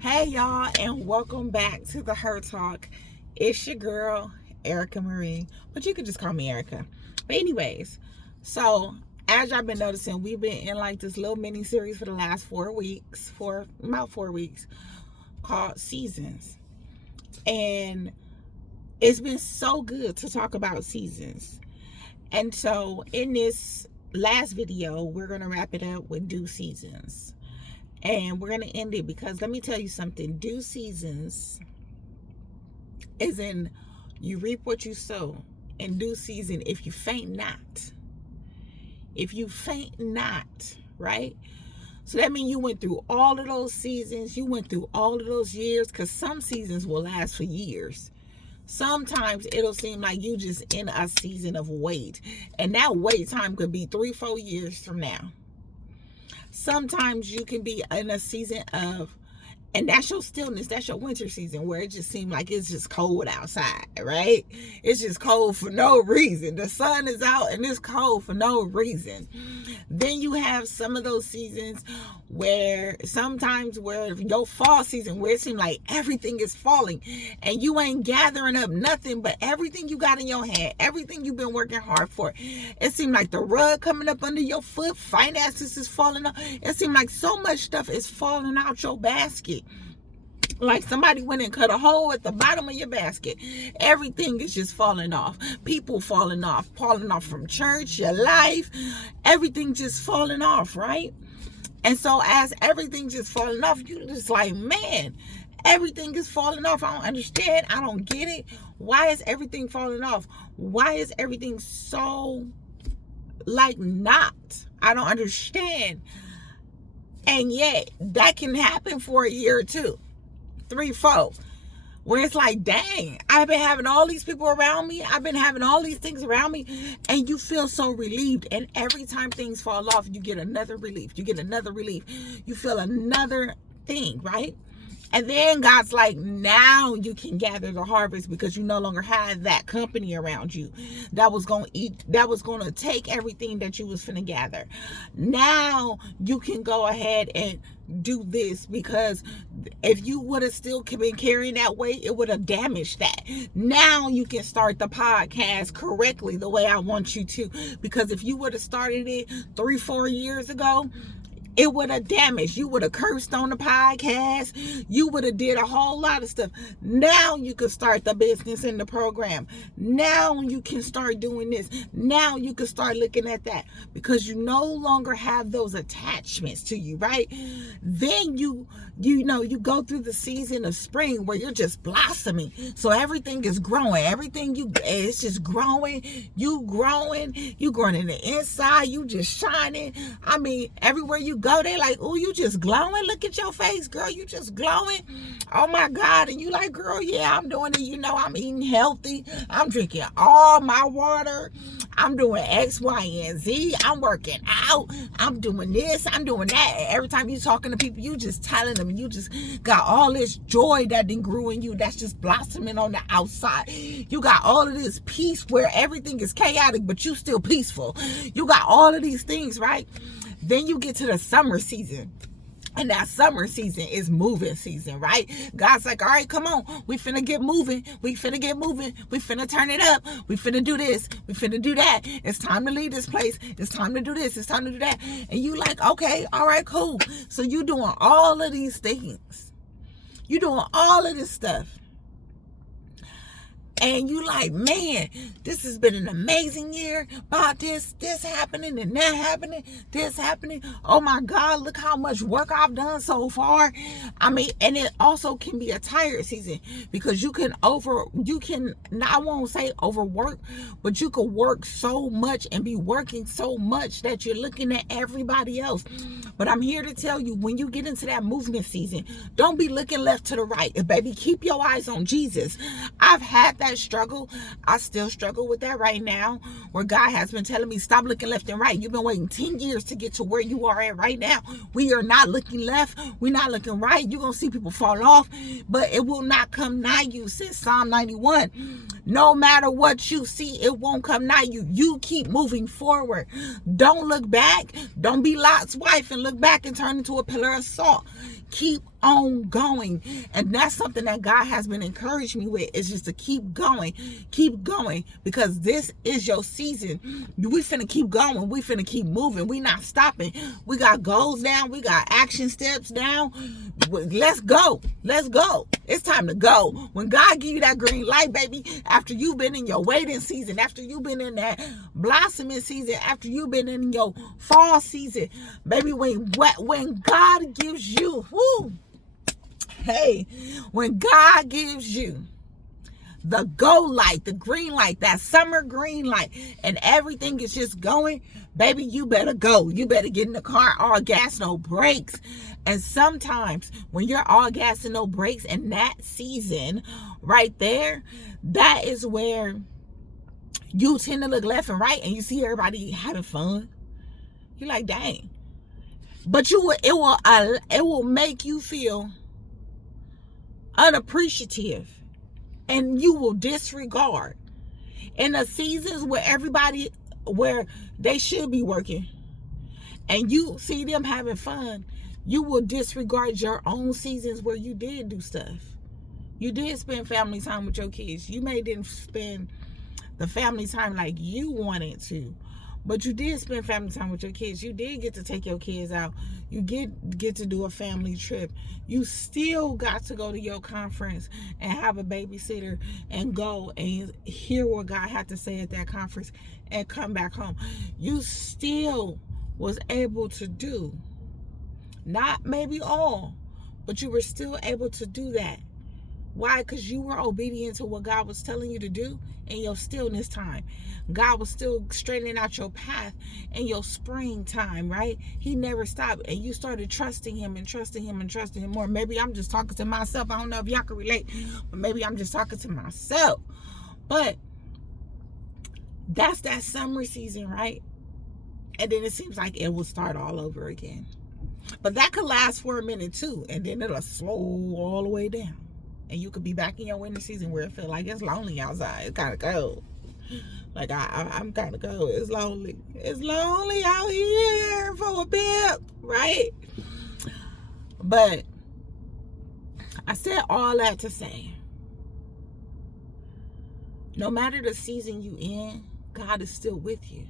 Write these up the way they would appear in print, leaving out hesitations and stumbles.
Hey y'all, and welcome back to the Her Talk. It's your girl, Erica Marie, but you can just call me Erica. But anyways, so as y'all been noticing, we've been in like this little mini series for the last 4 weeks, for about 4 weeks, called Seasons. And it's been so good to talk about seasons. And so in this last video, we're gonna wrap it up with due seasons. And we're going to end it because let me tell you something. Due seasons is in you reap what you sow. In due season, if you faint not. If you faint not, right? So that means you went through all of those seasons. You went through all of those years, because some seasons will last for years. Sometimes it'll seem like you just in a season of wait. And that wait time could be 3-4 years from now. Sometimes you can be in a season of, and that's your stillness, that's your winter season, where it just seems like it's just cold outside, right? It's just cold for no reason. The sun is out and it's cold for no reason. Then you have some of those seasons where sometimes where your fall season, where it seems like everything is falling and you ain't gathering up nothing but everything you got in your hand, everything you've been working hard for. It seems like the rug coming up under your foot, finances is falling off. It seems like so much stuff is falling out your basket. Like somebody went and cut a hole at the bottom of your basket. Everything is just falling off. People falling off from church, your life, everything just falling off, right? And so as everything just falling off, you just like, man, everything is falling off. I don't understand. I don't get it. Why is everything falling off? Why is everything so like not? I don't understand. And yet that can happen for a year or 2, 3, 4, where it's like, dang, I've been having all these people around me. I've been having all these things around me. And you feel so relieved. And every time things fall off, you get another relief. You get another relief. You feel another thing, right? And then God's like, now you can gather the harvest, because you no longer have that company around you that was going to eat, that was going to take everything that you was finna gather. Now you can go ahead and do this, because if you would have still been carrying that weight, it would have damaged that. Now you can start the podcast correctly the way I want you to, because if you would have started it 3-4 years ago, it would have damaged. You would have cursed on the podcast. You would have did a whole lot of stuff. Now you can start the business in the program. Now you can start doing this. Now you can start looking at that, because you no longer have those attachments to you, right? Then you go through the season of spring where you're just blossoming. So everything is growing. It's just growing. You growing in the inside. You just shining. I mean, everywhere you go, they like, oh, you just glowing. Look at your face, girl. You just glowing. Oh my God. And you like, girl, yeah, I'm doing it. I'm eating healthy. I'm drinking all my water. I'm doing X, Y, and Z. I'm working out. I'm doing this. I'm doing that. And every time you're talking to people, you just telling them, you just got all this joy that then grew in you, that's just blossoming on the outside. You got all of this peace where everything is chaotic, but you still peaceful. You got all of these things, right? Then you get to the summer season. And that summer season is moving season, right? God's like, all right, come on. We finna get moving. We finna turn it up. We finna do this. We finna do that. It's time to leave this place. It's time to do this. It's time to do that. And you like, okay, all right, cool. So you doing all of these things. You doing all of this stuff. And you like, man, this has been an amazing year. About this happening and that happening, this happening. Oh my God, look how much work I've done so far. I mean, and it also can be a tired season, because I won't say overwork, but you could work so much and be working so much that you're looking at everybody else. But I'm here to tell you, when you get into that movement season, don't be looking left to the right. Baby, keep your eyes on Jesus. I've had that struggle. I still struggle with that right now, where God has been telling me, stop looking left and right. You've been waiting 10 years to get to where you are at right now. We are not looking left. We're not looking right. You're going to see people fall off, but it will not come nigh you. Since Psalm 91, no matter what you see, it won't come nigh you. You keep moving forward. Don't look back. Don't be Lot's wife and look back and turn into a pillar of salt. Keep ongoing. And that's something that God has been encouraging me with, is just to keep going, because this is your season. We finna keep going, we finna keep moving, we not stopping. We got goals down, we got action steps down. Let's go, it's time to go. When God give you that green light, baby, after you've been in your waiting season, after you've been in that blossoming season, after you've been in your fall season, baby, when God gives you, when God gives you the go light, the green light, that summer green light, and everything is just going, baby, you better go. You better get in the car, all gas, no brakes. And sometimes when you're all gas and no brakes in that season right there, that is where you tend to look left and right and you see everybody having fun. You're like, dang. But it will make you feel unappreciative, and you will disregard in the seasons where they should be working and you see them having fun. You will disregard your own seasons where you did do stuff. You did spend family time with your kids. You may didn't spend the family time like you wanted to, but you did spend family time with your kids. You did get to take your kids out. You get to do a family trip. You still got to go to your conference and have a babysitter and go and hear what God had to say at that conference and come back home. You still was able to do, not maybe all, but you were still able to do that. Why? Because you were obedient to what God was telling you to do in your stillness time. God was still straightening out your path in your springtime, right? He never stopped. And you started trusting him and trusting him and trusting him more. Maybe I'm just talking to myself. I don't know if y'all can relate, but maybe I'm just talking to myself. But that's that summer season, right? And then it seems like it will start all over again. But that could last for a minute too. And then it'll slow all the way down. And you could be back in your winter season where it feel like it's lonely outside. It's kind of cold. Like I'm kind of cold. It's lonely. It's lonely out here for a bit, right? But I said all that to say, no matter the season you in, God is still with you.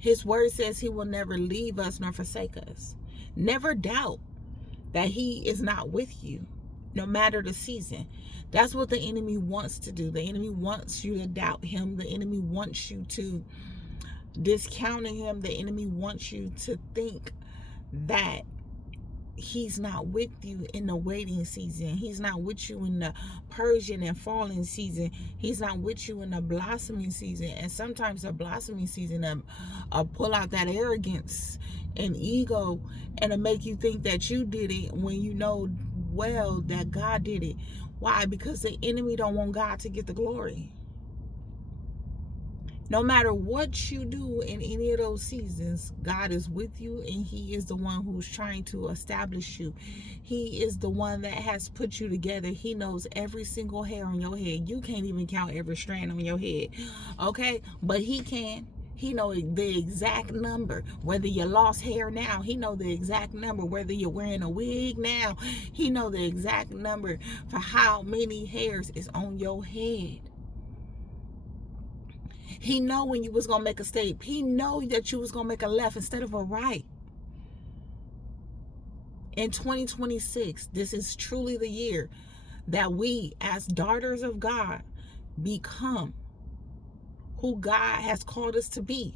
His word says he will never leave us nor forsake us. Never doubt that he is not with you, no matter the season. That's what the enemy wants to do. The enemy wants you to doubt him. The enemy wants you to discount him. The enemy wants you to think that he's not with you in the waiting season. He's not with you in the Persian and falling season. He's not with you in the blossoming season. And sometimes the blossoming season pull out that arrogance and ego and to make you think that you did it when you know well that God did it. Why? Because the enemy don't want God to get the glory. No matter what you do in any of those seasons, God is with you, and he is the one who's trying to establish you. He is the one that has put you together. He knows every single hair on your head. You can't even count every strand on your head, okay? But he can. He knows the exact number. Whether you lost hair now, he knows the exact number. Whether you're wearing a wig now, he knows the exact number for how many hairs is on your head. He know when you was going to make a step. He know that you was going to make a left instead of a right. In 2026, this is truly the year that we, as daughters of God, become who God has called us to be.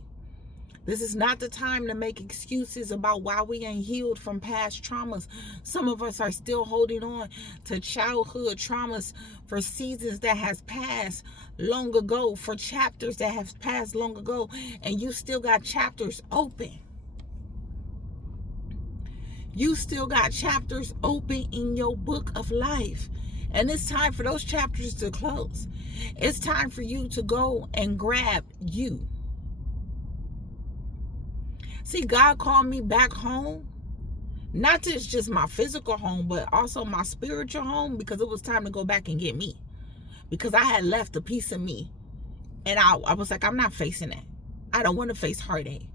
This is not the time to make excuses about why we ain't healed from past traumas. Some of us are still holding on to childhood traumas for seasons that has passed long ago, for chapters that have passed long ago, and you still got chapters open. You still got chapters open in your book of life. And it's time for those chapters to close. It's time for you to go and grab you. See, God called me back home, not just my physical home, but also my spiritual home, because it was time to go back and get me. Because I had left a piece of me. And I was like, I'm not facing that. I don't want to face heartache.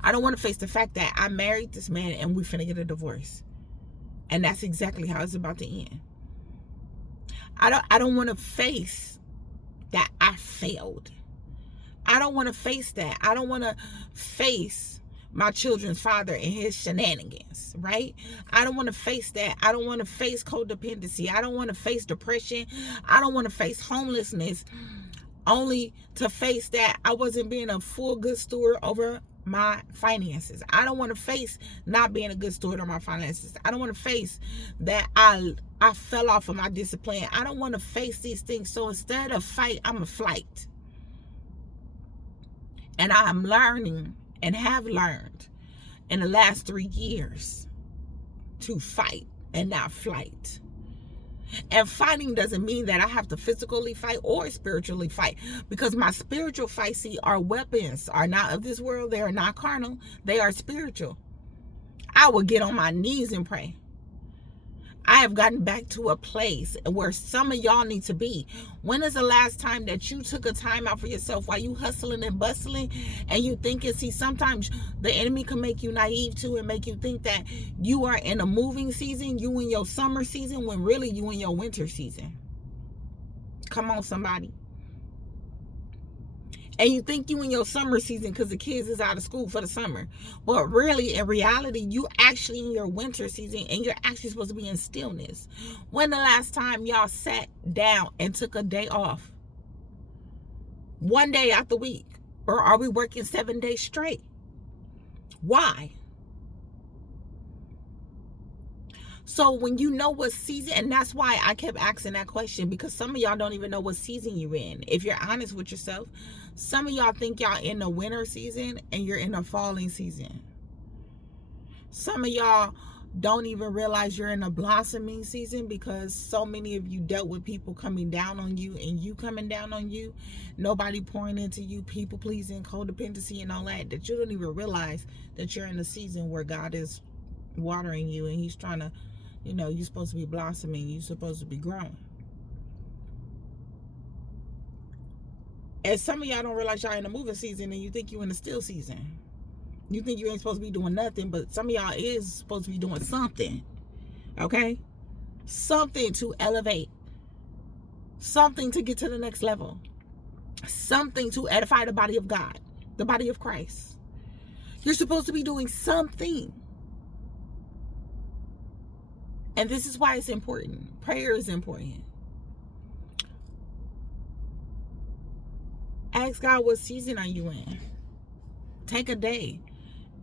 I don't want to face the fact that I married this man and we finna get a divorce. And that's exactly how it's about to end. I don't want to face that I failed. I don't want to face that. I don't want to face my children's father and his shenanigans, right? I don't want to face that. I don't want to face codependency. I don't want to face depression. I don't want to face homelessness, only to face that I wasn't being a full good steward over my finances. I don't want to face not being a good steward of my finances. I don't want to face that I fell off of my discipline. I don't want to face these things. So instead of fight, I'm a flight. And I'm learning and have learned in the last 3 years to fight and not flight. And fighting doesn't mean that I have to physically fight or spiritually fight, because my spiritual fight, see, our weapons are not of this world. They are not carnal. They are spiritual. I will get on my knees and pray. I have gotten back to a place where some of y'all need to be. When is the last time that you took a time out for yourself while you hustling and bustling and you thinking, see, sometimes the enemy can make you naive too and make you think that you are in a moving season, you in your summer season, when really you in your winter season. Come on, somebody. And you think you in your summer season because the kids is out of school for the summer. But really, in reality, you actually in your winter season, and you're actually supposed to be in stillness. When the last time y'all sat down and took a day off? One day out the week? Or are we working 7 days straight? Why? So when you know what season, and that's why I kept asking that question, because some of y'all don't even know what season you're in. If you're honest with yourself, some of y'all think y'all in the winter season and you're in the falling season. Some of y'all don't even realize you're in a blossoming season, because so many of you dealt with people coming down on you and you coming down on you, nobody pouring into you, people pleasing, codependency and all that, that you don't even realize that you're in a season where God is watering you and he's trying to, you know, you're supposed to be blossoming, you're supposed to be growing. And some of y'all don't realize y'all in the moving season and you think you're in the still season. You think you ain't supposed to be doing nothing, but some of y'all is supposed to be doing something. Okay? Something to elevate. Something to get to the next level. Something to edify the body of God. The body of Christ. You're supposed to be doing something. And this is why it's important. Prayer is important. Ask God, what season are you in? Take a day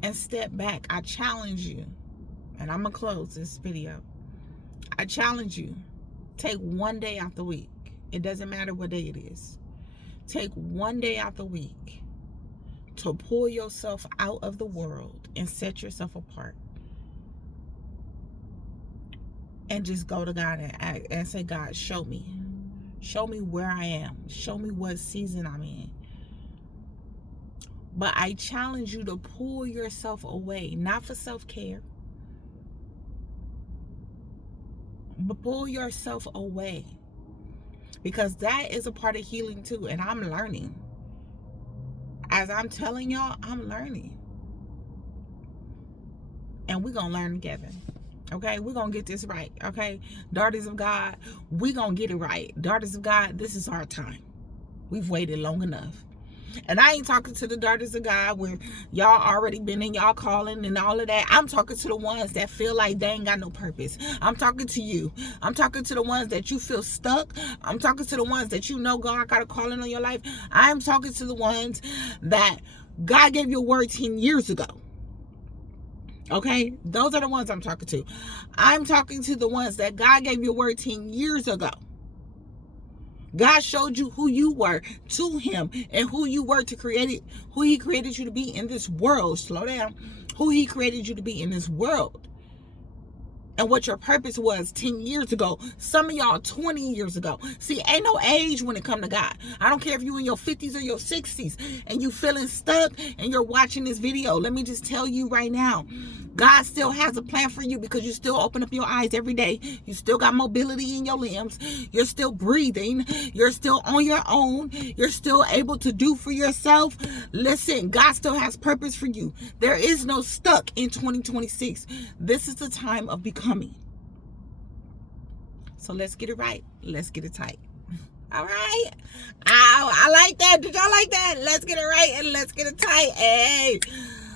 and step back. I challenge you, and I'm going to close this video. I challenge you, take 1 day out the week. It doesn't matter what day it is. Take 1 day out the week to pull yourself out of the world and set yourself apart. And just go to God and say, God, show me. Show me where I am. Show me what season I'm in. But I challenge you to pull yourself away, not for self-care, but pull yourself away. Because that is a part of healing too. And I'm learning. As I'm telling y'all, I'm learning. And we're going to learn together. Okay, we're going to get this right. Okay, daughters of God, we're going to get it right. Daughters of God, this is our time. We've waited long enough. And I ain't talking to the daughters of God where y'all already been in y'all calling and all of that. I'm talking to the ones that feel like they ain't got no purpose. I'm talking to you. I'm talking to the ones that you feel stuck. I'm talking to the ones that you know God got a calling on your life. I'm talking to the ones that God gave you a word 10 years ago. Okay, those are the ones I'm talking to. I'm talking to the ones that God gave you a word 10 years ago. God showed you who you were to him and who you were to create it, who he created you to be in this world. Slow down. Who he created you to be in this world. And what your purpose was 10 years ago. Some of y'all 20 years ago. See, ain't no age when it come to God. I don't care if you in your 50s or your 60s and you feeling stuck and you're watching this video. Let me just tell you right now, God still has a plan for you, because you still open up your eyes every day. You still got mobility in your limbs. You're still breathing. You're still on your own. You're still able to do for yourself. Listen, God still has purpose for you. There is no stuck in 2026. This is the time of becoming. So let's get it right. Let's get it tight. All right. I like that. Did y'all like that? Let's get it right and let's get it tight. Hey.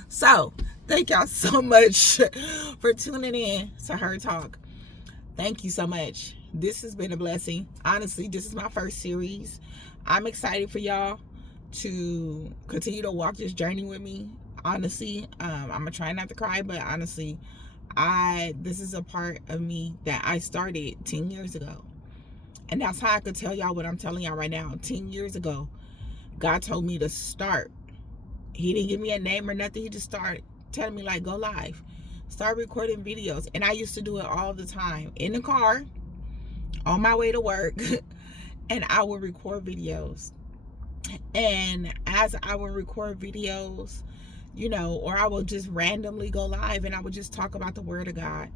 So thank y'all so much for tuning in to Her Talk. Thank you so much. This has been a blessing. Honestly, this is my first series. I'm excited for y'all to continue to walk this journey with me. Honestly, I'm gonna try not to cry, but honestly, this is a part of me that I started 10 years ago. And that's how I could tell y'all what I'm telling y'all right now. 10 years ago, God told me to start. He didn't give me a name or nothing. He just started telling me, like, go live. Start recording videos. And I used to do it all the time. In the car, on my way to work. And I would record videos. And as I would record videos, you know, or I would just randomly go live and I would just talk about the word of God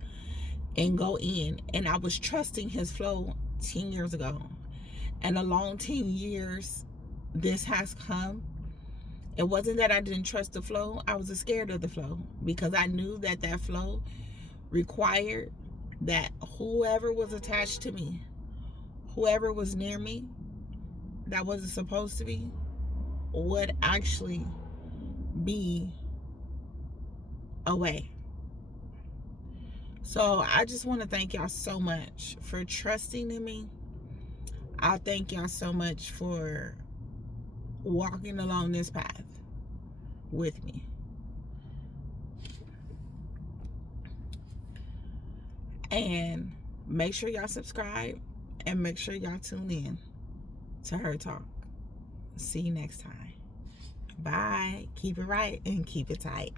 and go in. And I was trusting his flow 10 years ago. And along 10 years, this has come. It wasn't that I didn't trust the flow. I was scared of the flow because I knew that that flow required that whoever was attached to me, whoever was near me that wasn't supposed to be, would actually be away. So I just want to thank y'all so much for trusting in me. I thank y'all so much for walking along this path with me. And make sure y'all subscribe and make sure y'all tune in to Her Talk. See you next time. Bye. Keep it right and keep it tight.